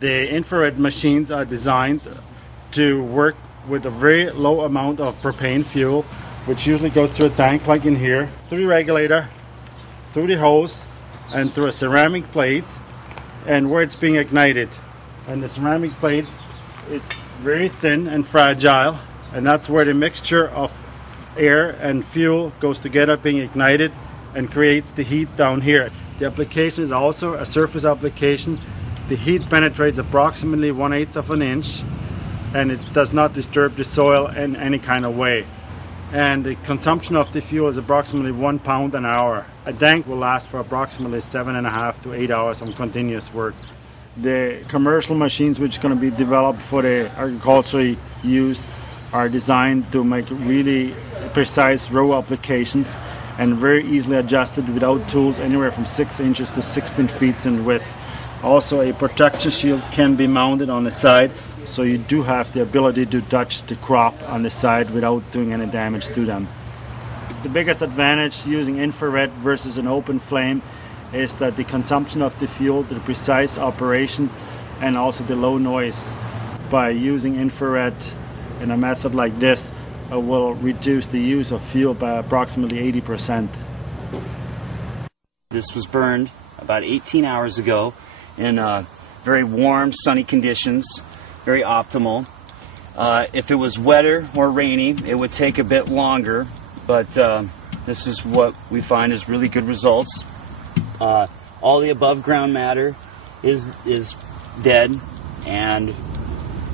The infrared machines are designed to work with a very low amount of propane fuel, which usually goes through a tank like in here, through the regulator, through the hose, and through a ceramic plate, and where it's being ignited. And the ceramic plate is very thin and fragile, and that's where the mixture of air and fuel goes together, being ignited, and creates the heat down here. The application is also a surface application. The heat penetrates approximately 1/8 of an inch, and it does not disturb the soil in any kind of way. And the consumption of the fuel is approximately 1 pound an hour. A tank will last for approximately 7.5 to 8 hours on continuous work. The commercial machines which are going to be developed for the agricultural use are designed to make really precise row applications and very easily adjusted without tools, anywhere from 6 inches to 16 feet in width. Also, a protection shield can be mounted on the side, so you do have the ability to touch the crop on the side without doing any damage to them. The biggest advantage using infrared versus an open flame is that the consumption of the fuel, the precise operation, and also the low noise. By using infrared in a method like this, will reduce the use of fuel by approximately 80%. This was burned about 18 hours ago in very warm, sunny conditions, very optimal. If it was wetter or rainy, it would take a bit longer, but this is what we find is really good results. All the above ground matter is dead, and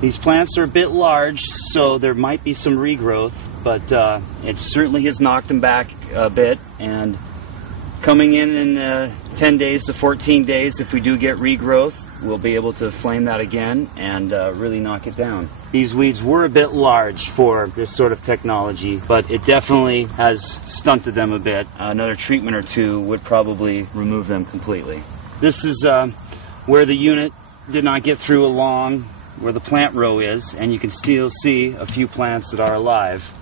these plants are a bit large, so there might be some regrowth, but it certainly has knocked them back a bit. And coming in 10 days to 14 days, if we do get regrowth, we'll be able to flame that again and really knock it down. These weeds were a bit large for this sort of technology, but it definitely has stunted them a bit. Another treatment or two would probably remove them completely. This is where the unit did not get through along where the plant row is, and you can still see a few plants that are alive.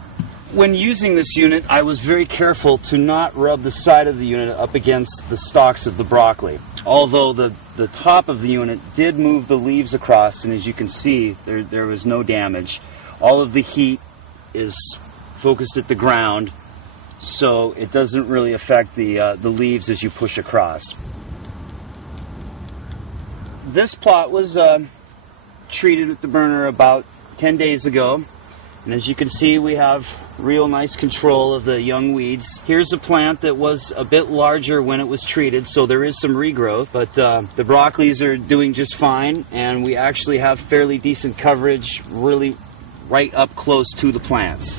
When using this unit, I was very careful to not rub the side of the unit up against the stalks of the broccoli. Although the top of the unit did move the leaves across, and as you can see, there was no damage. All of the heat is focused at the ground, so it doesn't really affect the leaves as you push across. This plot was treated with the burner about 10 days ago, and as you can see, we have real nice control of the young weeds. Here's a plant that was a bit larger when it was treated, so there is some regrowth, but the broccolis are doing just fine, and we actually have fairly decent coverage really right up close to the plants.